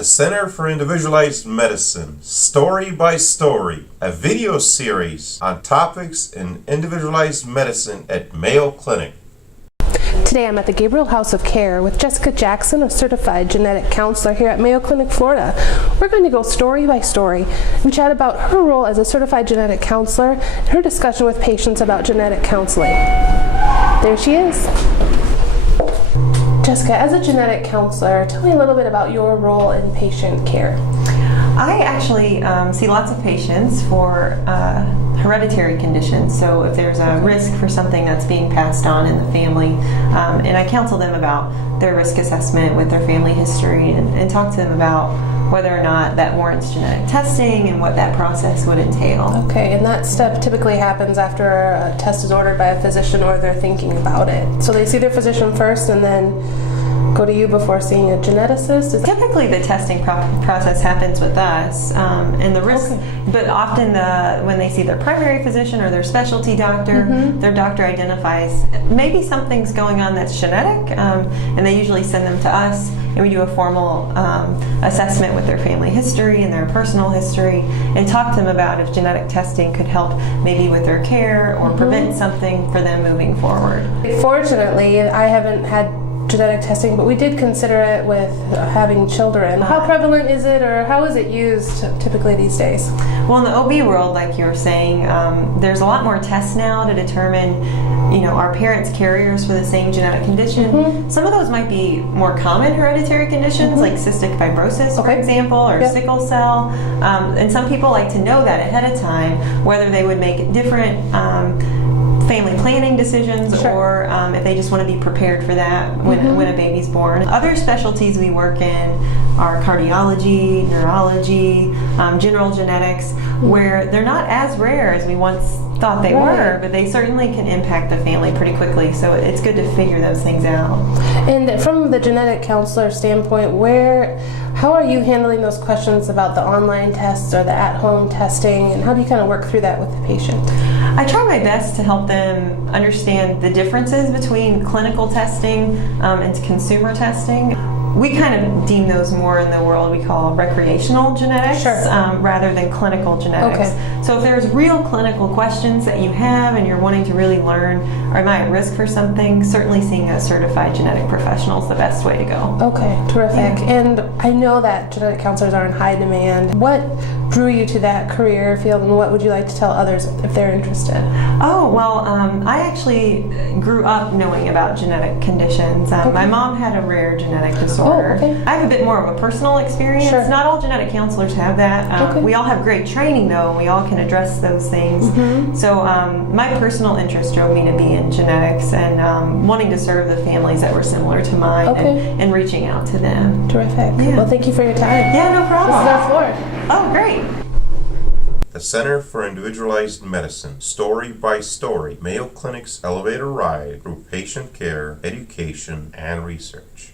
The Center for Individualized Medicine, Story by Story, a video series on topics in individualized medicine at Mayo Clinic. Today I'm at the Gabriel House of Care with Jessica Jackson, a certified genetic counselor here at Mayo Clinic, Florida. We're going to go story by story and chat about her role as a certified genetic counselor and her discussion with patients about genetic counseling. There she is. Jessica, as a genetic counselor, tell me a little bit about your role in patient care. I actually see lots of patients for hereditary conditions, so if there's a risk for something that's being passed on in the family, and I counsel them about their risk assessment with their family history and talk to them about whether or not that warrants genetic testing and what that process would entail. Okay, and that step typically happens after a test is ordered by a physician or they're thinking about it. So they see their physician first and then go to you before seeing a geneticist? Typically the testing process happens with us, and the risk, but often when they see their primary physician or their specialty doctor, their doctor identifies maybe something's going on that's genetic, and they usually send them to us, and we do a formal assessment with their family history and their personal history and talk to them about if genetic testing could help maybe with their care or prevent something for them moving forward. Fortunately, I haven't had genetic testing, but we did consider it with having children. How prevalent is it, or how is it used typically these days? Well, in the OB world, like you were saying, there's a lot more tests now to determine, are parents carriers for the same genetic condition? Some of those might be more common hereditary conditions, like cystic fibrosis, for example, or sickle cell. And some people like to know that ahead of time, whether they would make different family planning decisions, or if they just want to be prepared for that when a baby's born. Other specialties we work in are cardiology, neurology, general genetics, where they're not as rare as we once thought they were, but they certainly can impact the family pretty quickly, so it's good to figure those things out. And from the genetic counselor standpoint, how are you handling those questions about the online tests or the at-home testing, and how do you kind of work through that with the patient? I try my best to help them understand the differences between clinical testing and consumer testing. We kind of deem those more in the world we call recreational genetics rather than clinical genetics. So if there's real clinical questions that you have and you're wanting to really learn, or am I at risk for something, certainly seeing a certified genetic professional is the best way to go. Okay, terrific. And I know that genetic counselors are in high demand. What drew you to that career field, and what would you like to tell others if they're interested? Oh, well, I actually grew up knowing about genetic conditions. My mom had a rare genetic disorder. I have a bit more of a personal experience. Not all genetic counselors have that. We all have great training, though, and we all can address those things. So my personal interest drove me to be in genetics and wanting to serve the families that were similar to mine and reaching out to them. Terrific. Well, thank you for your time. Yeah, no problem. This is our floor. Oh, great. The Center for Individualized Medicine, Story by Story, Mayo Clinic's elevator ride through patient care, education, and research.